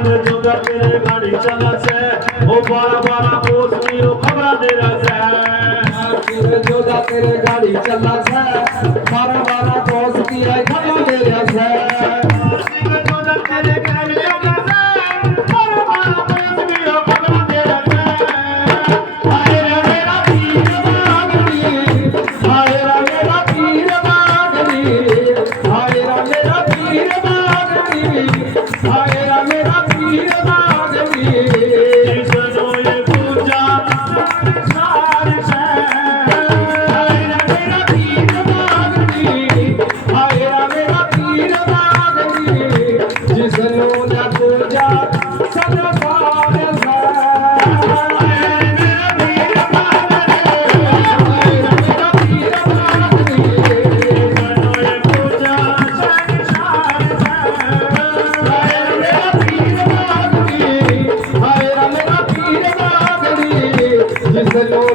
गाड़ी चला से ओ बारा बारा पोस मीरो खबरा दे रहा है जोधा तेरे गाड़ी चला से बारा बारा पोस की है खबरा दे रहा है जोधा तेरे गाड़ी चला से बारा बारा पोस मीरो खबरा दे रहा है हाय रे मेरा पीर मागनी हाय रे मेरा पीर मागनी हाय रे मेरा पीर मागनी हाय रे मेरा पीर जिसनो